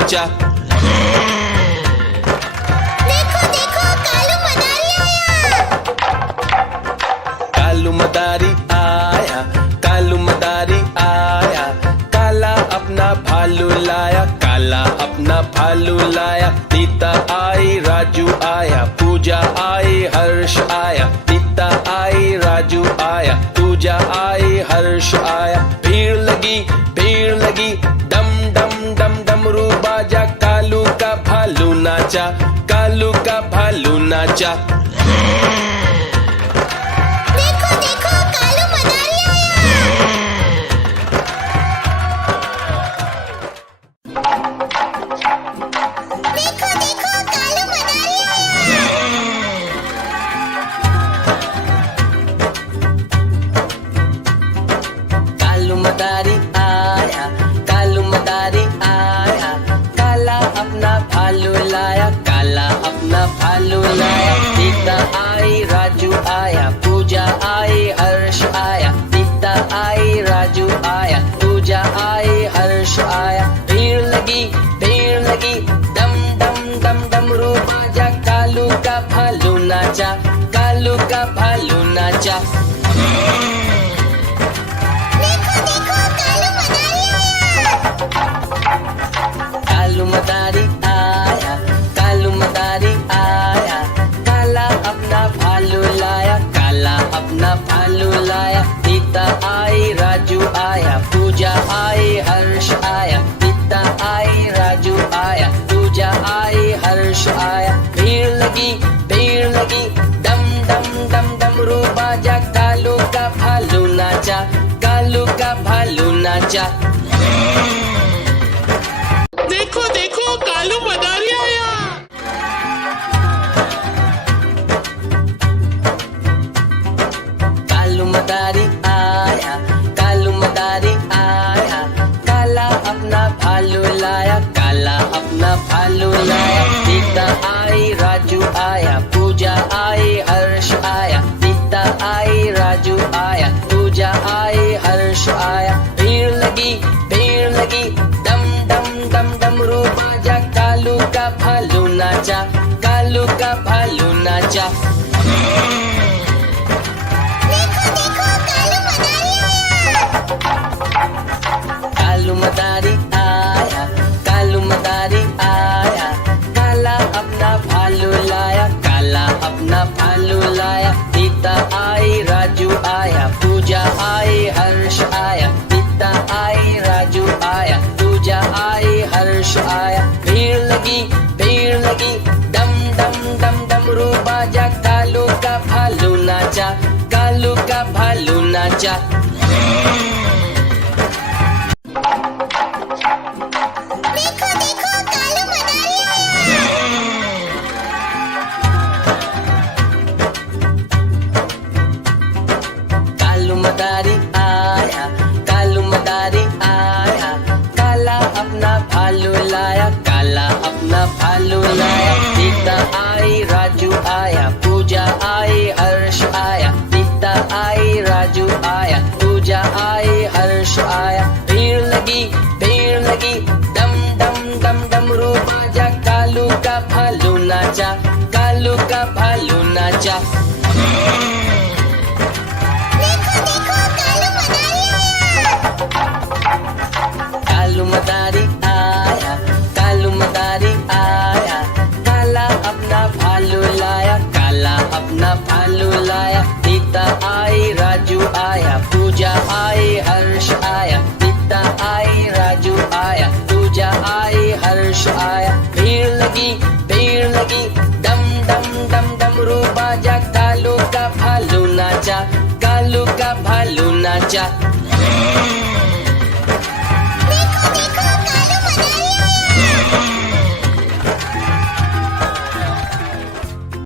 नाचा। देखो देखो कालू मदारी आया। कालू मदारी आया, कालू मदारी आया, काला अपना भालू लाया, काला अपना भालू लाया। नीता आई, राजू आया, पूजा आई, हर्ष आया। नीता आई, राजू आया, पूजा आई, हर्ष आया। भीड़ लगी, डम डम डम डमरू बाजा, कालू का भालू नाचा, कालू का भालू नाचा। देखो देखो कालू मदारी आया। देखो देखो कालू मदारी आया। कालू मदारी आया, कालू मदारी आया, काला अपना भालू लाया, काला अपना भालू लाया। सीता आई, राजू आया, पूजा आई, हर्ष आया। सीता आई, राजू आया, पूजा आई, हर्ष आया। भीड़ लगी, डम डम डम डमरू बाजा, कालू का भालू नाचा, कालू का भालू नाचा। देखो देखो कालू मदारी आया। कालू मदारी आया, कालू मदारी आया, काला अपना भालू लाया, काला अपना भालू लाया। सीता आई, राजू आया, पूजा आई, हर्ष आया। सीता आई, राजू आया, पूजा आई, हर्ष आया। भीड़ लगी, डम डम डम डमरू बाजा, कालू का भालू नाचा, कालू का भालू नाचा। देखो देखो कालू मदारी आया। कालू मदारी आया, कालू मदारी आया, काला अपना भालू लाया, काला अपना भालू लाया। सीता आई, राजू आया, पूजा आई, हर्ष आया। सीता आई, राजू आया, पूजा आई, हर्ष आया। भीड़ लगी, डम डम डम डमरू बाजा, कालू का भालू नाचा, कालू का भालू नाचा। देखो देखो कालू मदारी आया। कालू मदारी आया, कालू मदारी आया, काला अपना भालू लाया, काला अपना भालू लाया। सीता आई, राजू आया, पूजा आई, हर्ष आया। सीता आई, राजू आया, पूजा आई, हर्ष आया। भीड़ लगी, डम डम डम डमरू बाजा, कालू का भालू नाचा, कालू का भालू नाचा। देखो देखो कालू मदारी आया। कालू मदारी आया, कालू मदारी आया, काला अपना भालू लाया, काला अपना भालू लाया। सीता आई, राजू आया, पूजा आई, हर्ष आया। सीता आई, राजू आया, पूजा आई, हर्ष आया। भीड़ लगी, डम डम डम डमरू बाजा, कालू का भालू नाचा, कालू का भालू नाचा। देखो देखो कालू मदारी आया। कालू मदारी आया, कालू मदारी आया, काला अपना भालू लाया, काला अपना भालू लाया। सीता आई, राजू आया, पूजा आई, हर्ष आया। सीता आई, राजू आया, पूजा आई, हर्ष आया। भीड़ लगी, डम डम डम डमरू बाजा, कालू का भालू नाचा, कालू का भालू नाचा। देखो देखो कालू मदारी आया। कालू मदारी आया, कालू मदारी आया, काला अपना भालू लाया, काला अपना भालू लाया। सीता आई, राजू आया, पूजा आई, हर्ष आया। सीता आई, राजू आया, पूजा आई, हर्ष आया। भीड़ लगी, डम डम डम डमरू बाजा, कालू का भालू नाचा, कालू का भालू नाचा। देखो देखो कालू मदारी आया। कालू मदारी आया, कालू मदारी आया, काला अपना भालू लाया, काला अपना भालू लाया। सीता आई, राजू आया, पूजा आई, हर्ष आया। सीता आई, राजू आया, पूजा आई, हर्ष आया। भीड़ लगी, डम डम डम डमरू बाजा, कालू का भालू नाचा, कालू का भालू नाचा।